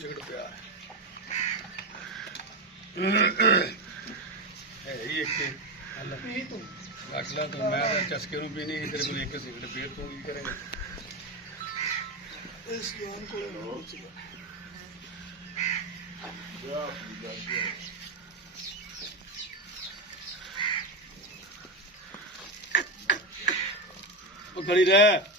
सिगट पिया है ही एक अगला तो मैं चस्के पीनी तेरे को एक सिगट फिर तू की करेगा इस जान को खड़ी रह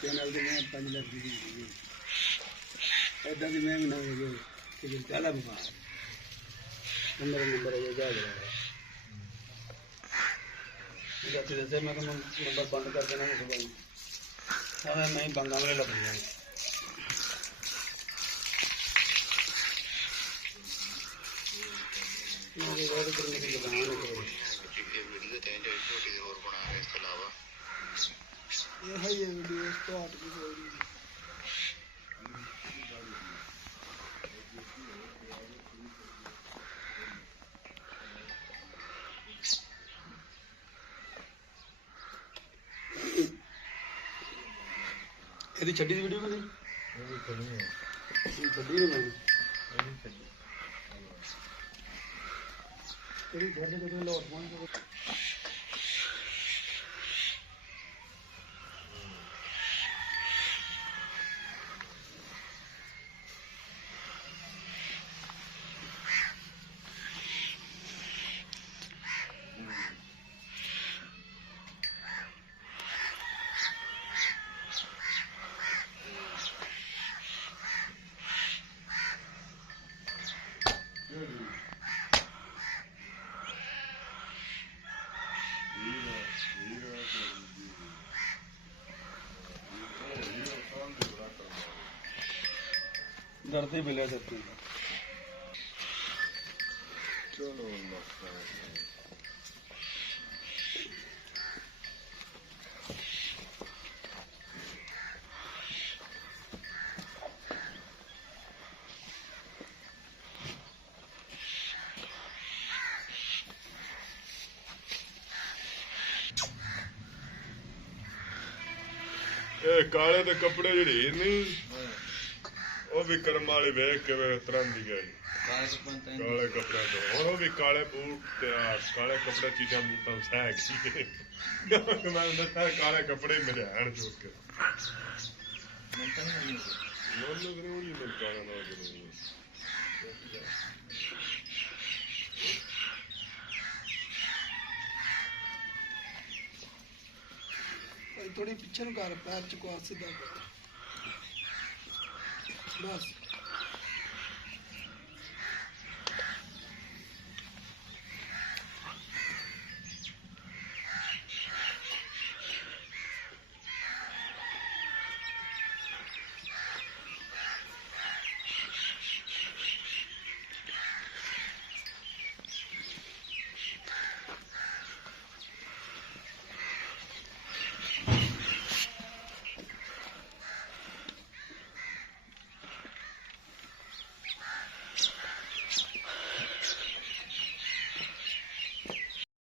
चैनल के मैं 5 लाख दी ऐसा भी मैं भी नहीं हो पहला बुखार नंबर हो जा जैसे मैं नंबर बंद कर देना सुबह नहीं बंगा में लग गया वीडियो स्टार्ट यदि छड़ी दी वीडियो में नहीं छड़ी नहीं मैंने तेरी घर में तो लौट मान डरते मिले सकते हैं चलो काले दे कपड़े जड़ी नहीं ਉਹ ਵੀ ਕਰਮ ਵਾਲੀ ਵੇਖ ਕੇ ਤਰੰਦੀ ਗਈ ਕਾਲੇ ਕੱਪੜੇ ਤੋਂ ਹੁਣ ਉਹ ਵੀ ਕਾਲੇ ਬੂਟ ਤੇ ਕਾਲੇ ਕੱਪੜੇ ਚੀਜ਼ਾਂ ਬੂਟਾਂ ਸਹਿ ਗਈ ਮੈਂ ਦੱਸਿਆ ਕਾਲੇ ਕੱਪੜੇ ਮੇਰੇ ਹਣ ਚੁੱਕ ਕੇ ਮੈਨੂੰ ਜ਼ਰੂਰੀ ਨਹੀਂ ਕਾਲਾ ਨਾ ਜ਼ਰੂਰੀ थोड़ी पीछे कर पैर चुका सीधा बस